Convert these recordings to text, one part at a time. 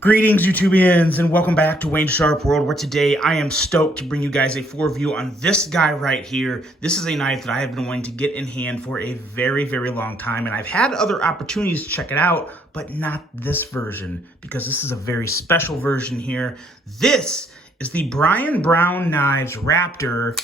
Greetings, YouTubians, and welcome back to Wayne's Sharp World, where today I am stoked to bring you guys a full review on this guy right here. This is a knife that I have been wanting to get in hand for a very, very long time, and I've had other opportunities to check it out, but not this version, because this is a very special version here. This is the Brian Brown Knives Raptor,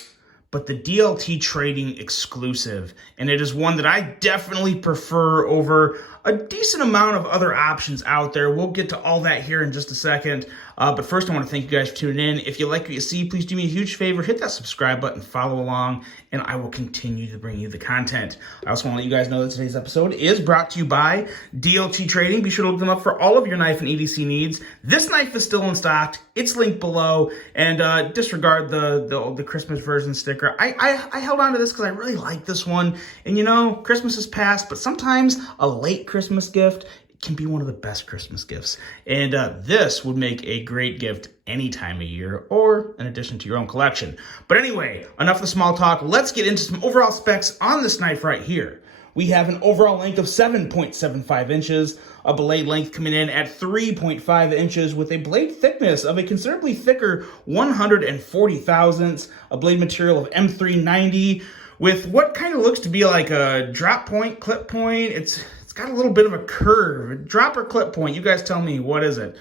but the DLT Trading exclusive, and it is one that I definitely prefer over a decent amount of other options out there. We'll get to all that here in just a second. But first, I want to thank you guys for tuning in. If you like what you see, please do me a huge favor. Hit that subscribe button, follow along, and I will continue to bring you the content. I also want to let you guys know that today's episode is brought to you by DLT Trading. Be sure to look them up for all of your knife and EDC needs. This knife is still in stock. It's linked below. And disregard the Christmas version sticker. I held on to this because I really like this one. And you know, Christmas is past, but sometimes a late Christmas gift can be one of the best Christmas gifts. And this would make a great gift any time of year or in addition to your own collection. But anyway, enough of the small talk. Let's get into some overall specs on this knife right here. We have an overall length of 7.75 inches, a blade length coming in at 3.5 inches with a blade thickness of a considerably thicker 140 thousandths, a blade material of M390 with what kind of looks to be like a drop point, clip point. It's got a little bit of a curve. Drop or clip point, you guys tell me, what is it?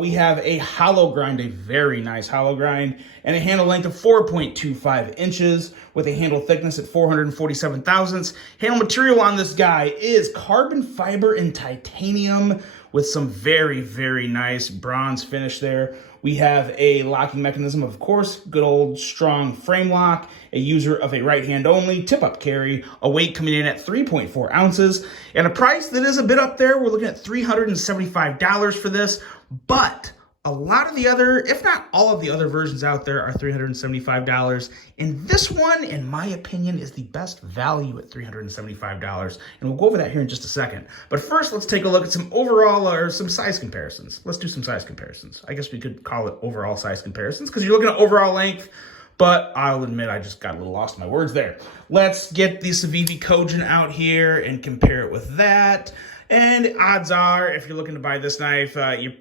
We have a hollow grind, a very nice hollow grind, and a handle length of 4.25 inches with a handle thickness at 447 thousandths. Handle material on this guy is carbon fiber and titanium with some very, very nice bronze finish there. We have a locking mechanism, of course, good old strong frame lock, a user of a right hand only, tip-up carry, a weight coming in at 3.4 ounces, and a price that is a bit up there. We're looking at $375 for this, but a lot of the other, if not all of the other versions out there are $375. And this one, in my opinion, is the best value at $375. And we'll go over that here in just a second. But first, let's take a look at some overall or some size comparisons. Let's do some size comparisons. I guess we could call it overall size comparisons because you're looking at overall length, but I'll admit I just got a little lost in my words there. Let's get the Civivi Kojin out here and compare it with that. And odds are, if you're looking to buy this knife, you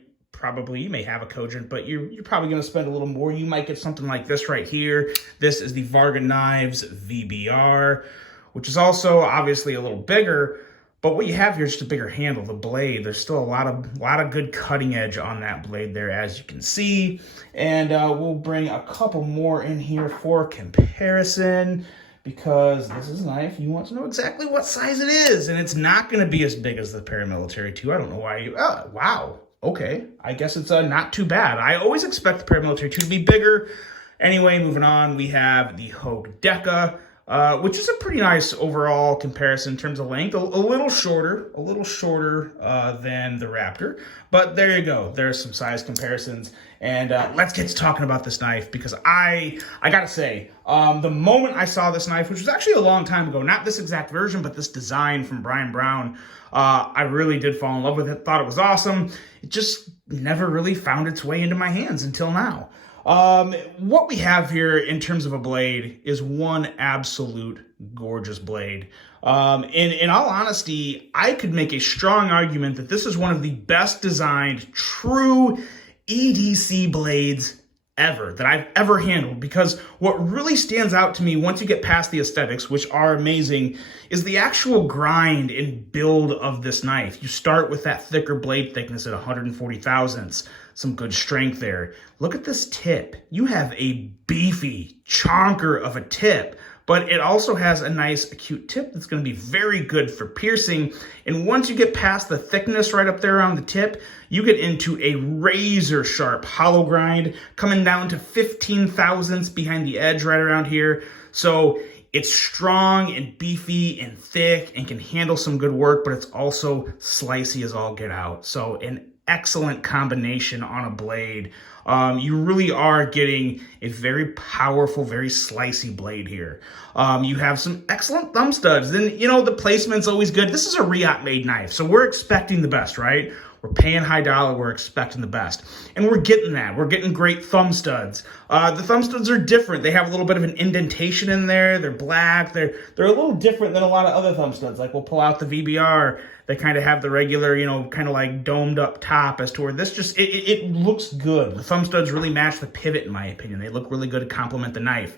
may have a Kojin, but you're probably going to spend a little more. You might get something like this right here. This is the Varga Knives VBR, which is also obviously a little bigger, but what you have here is just a bigger handle. The blade, there's still a lot of good cutting edge on that blade there, as you can see. And we'll bring a couple more in here for comparison, because this is a knife, you want to know exactly what size it is, and it's not going to be as big as the Paramilitary 2. I don't know why you, wow. Okay, I guess it's not too bad. I always expect the Paramilitary 2 to be bigger. Anyway, moving on, we have the Hogue Deca, which is a pretty nice overall comparison in terms of length. A little shorter than the Raptor. But there you go. There's some size comparisons. And let's get to talking about this knife, because I gotta say, the moment I saw this knife, which was actually a long time ago, not this exact version, but this design from Brian Brown, I really did fall in love with it, thought it was awesome. It just never really found its way into my hands until now. What we have here in terms of a blade is one absolute gorgeous blade. In all honesty, I could make a strong argument that this is one of the best designed true EDC blades ever that I've ever handled, because what really stands out to me once you get past the aesthetics, which are amazing, is the actual grind and build of this knife. You start with that thicker blade thickness at 140 thousandths, some good strength there. Look at this tip. You have a beefy chonker of a tip, but it also has a nice acute tip that's going to be very good for piercing. And once you get past the thickness right up there on the tip, you get into a razor sharp hollow grind coming down to 15 thousandths behind the edge right around here. So it's strong and beefy and thick and can handle some good work, but it's also slicey as all get out. So an excellent combination on a blade. You really are getting a very powerful, very slicey blade here. You have some excellent thumb studs. Then, you know, the placement's always good. This is a Riot made knife, so we're expecting the best, right? We're paying high dollar. We're expecting the best. And we're getting that. We're getting great thumb studs. The thumb studs are different. They have a little bit of an indentation in there. They're black. They're a little different than a lot of other thumb studs. Like we'll pull out the VBR. They kind of have the regular, kind of like domed up top as to where this just, it looks good. The thumb studs really match the pivot in my opinion. They look really good to complement the knife.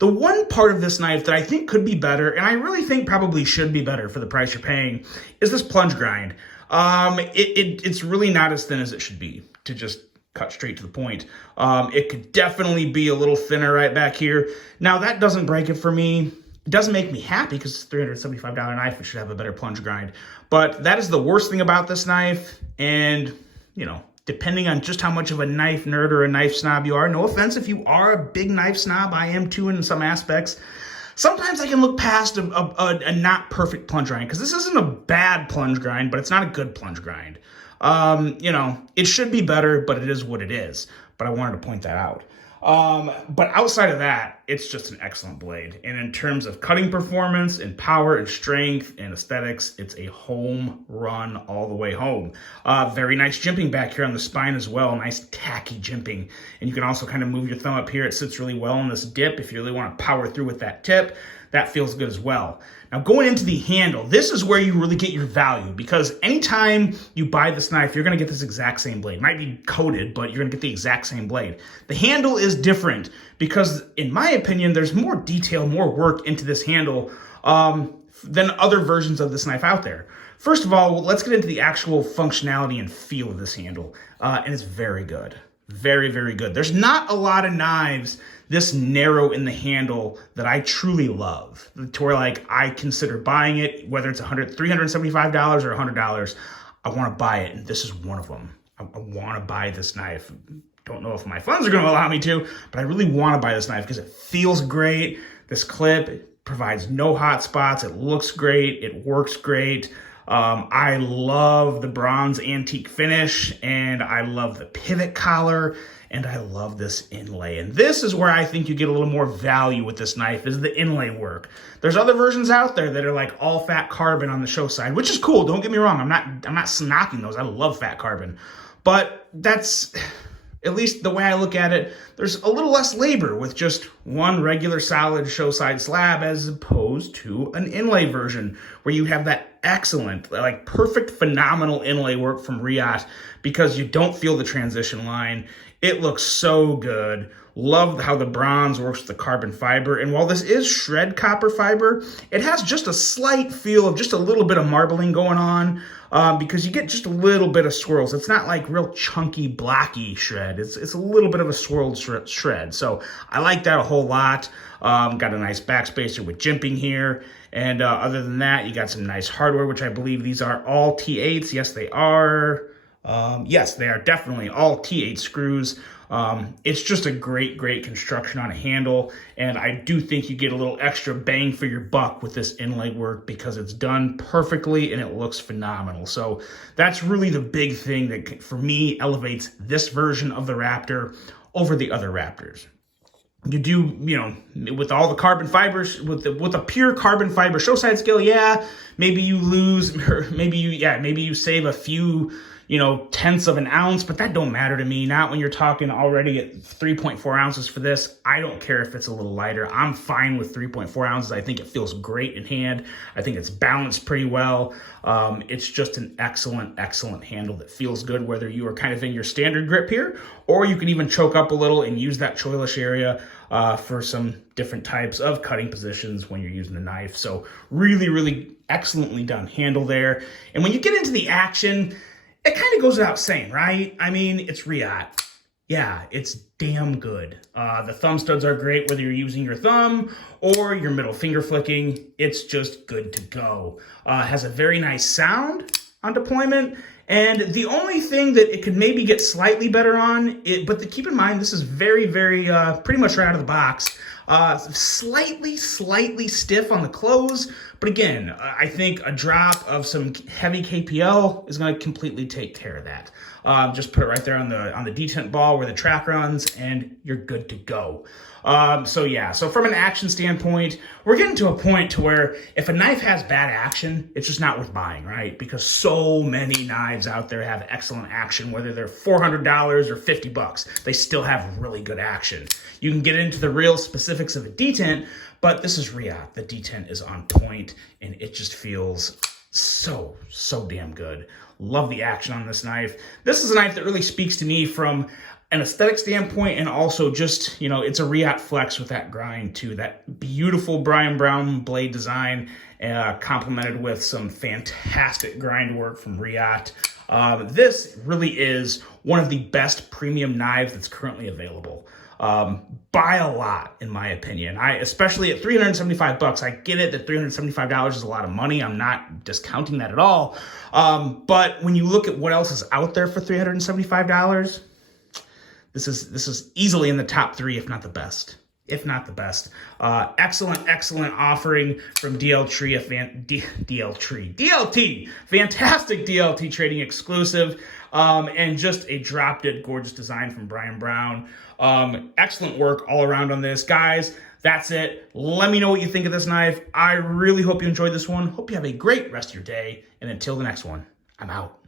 The one part of this knife that I think could be better, and I really think probably should be better for the price you're paying, is this plunge grind. It's really not as thin as it should be, to just cut straight to the point. It could definitely be a little thinner right back here. Now, that doesn't break it for me. It doesn't make me happy because it's a $375 knife. It should have a better plunge grind. But that is the worst thing about this knife. And, depending on just how much of a knife nerd or a knife snob you are, no offense if you are a big knife snob, I am too in some aspects. Sometimes I can look past a not perfect plunge grind, because this isn't a bad plunge grind, but it's not a good plunge grind. It should be better, but it is what it is. But I wanted to point that out. But outside of that, it's just an excellent blade. And in terms of cutting performance and power and strength and aesthetics, it's a home run all the way home. Very nice jimping back here on the spine as well. Nice tacky jimping. And you can also kind of move your thumb up here. It sits really well in this dip. If you really want to power through with that tip, that feels good as well. Now, going into the handle, this is where you really get your value, because anytime you buy this knife, you're going to get this exact same blade. It might be coated, but you're going to get the exact same blade. The handle is different because, in my opinion, there's more detail, more work into this handle than other versions of this knife out there. First of all, let's get into the actual functionality and feel of this handle, and it's very good. Very, very good. There's not a lot of knives this narrow in the handle that I truly love, to where I consider buying it, whether it's $375 or $100. I want to buy it, and this is one of them. I want to buy this knife. Don't know if my funds are going to allow me to, but I really want to buy this knife because it feels great. This clip provides no hot spots. It looks great. It works great. I love the bronze antique finish, and I love the pivot collar, and I love this inlay. And this is where I think you get a little more value with this knife, is the inlay work. There's other versions out there that are like all fat carbon on the show side, which is cool. Don't get me wrong. I'm not knocking those. I love fat carbon, but that's, at least the way I look at it, there's a little less labor with just one regular solid show side slab as opposed to an inlay version where you have that excellent, perfect, phenomenal inlay work from Riot, because you don't feel the transition line. It looks so good. Love how the bronze works with the carbon fiber. And while this is shred copper fiber, it has just a slight feel of just a little bit of marbling going on, because you get just a little bit of swirls. It's not like real chunky, blocky shred. It's a little bit of a swirled shred. So I like that a whole lot. Got a nice backspacer with jimping here. And other than that, you got some nice hardware, which I believe these are all T8s. Yes, they are. Yes, they are definitely all T8 screws. It's just a great, great construction on a handle, and I do think you get a little extra bang for your buck with this inlay work because it's done perfectly and it looks phenomenal. So that's really the big thing that, for me, elevates this version of the Raptor over the other Raptors. You do, with all the carbon fibers, with a pure carbon fiber show side scale, yeah, maybe you lose, or maybe you save a few, tenths of an ounce, but that don't matter to me. Not when you're talking already at 3.4 ounces for this. I don't care if it's a little lighter. I'm fine with 3.4 ounces. I think it feels great in hand. I think it's balanced pretty well. It's just an excellent, excellent handle that feels good, whether you are kind of in your standard grip here, or you can even choke up a little and use that choilish area for some different types of cutting positions when you're using the knife. So really, really excellently done handle there. And when you get into the action, it kind of goes without saying, right? I mean, it's Riot. Yeah, it's damn good. The thumb studs are great, whether you're using your thumb or your middle finger flicking. It's just good to go. Has a very nice sound on deployment. And the only thing that it could maybe get slightly better on, keep in mind, this is very, very, pretty much right out of the box. Slightly stiff on the close, But again, I think a drop of some heavy KPL is going to completely take care of that. Just put it right there on the detent ball where the track runs, and you're good to go. So from an action standpoint, we're getting to a point to where if a knife has bad action, it's just not worth buying, right? Because so many knives out there have excellent action, whether they're $400 or $50, they still have really good action. You can get into the real specifics of a detent, but this is Riot. The detent is on point, and it just feels so damn good. Love the action on this knife. This is a knife that really speaks to me from an aesthetic standpoint, and also just, it's a Riot flex with that grind too. That beautiful Brian Brown blade design, complemented with some fantastic grind work from Riot. This really is one of the best premium knives that's currently available. By a lot, in my opinion. Especially at $375, I get it that $375 is a lot of money. I'm not discounting that at all. But when you look at what else is out there for $375, this is easily in the top 3, if not the best. Excellent offering from DLT, fantastic DLT trading exclusive, and just a drop dead gorgeous design from Brian Brown. Excellent work all around on this, guys. That's it. Let me know what you think of this knife. I really hope you enjoyed this one. Hope you have a great rest of your day, and until the next one, I'm out.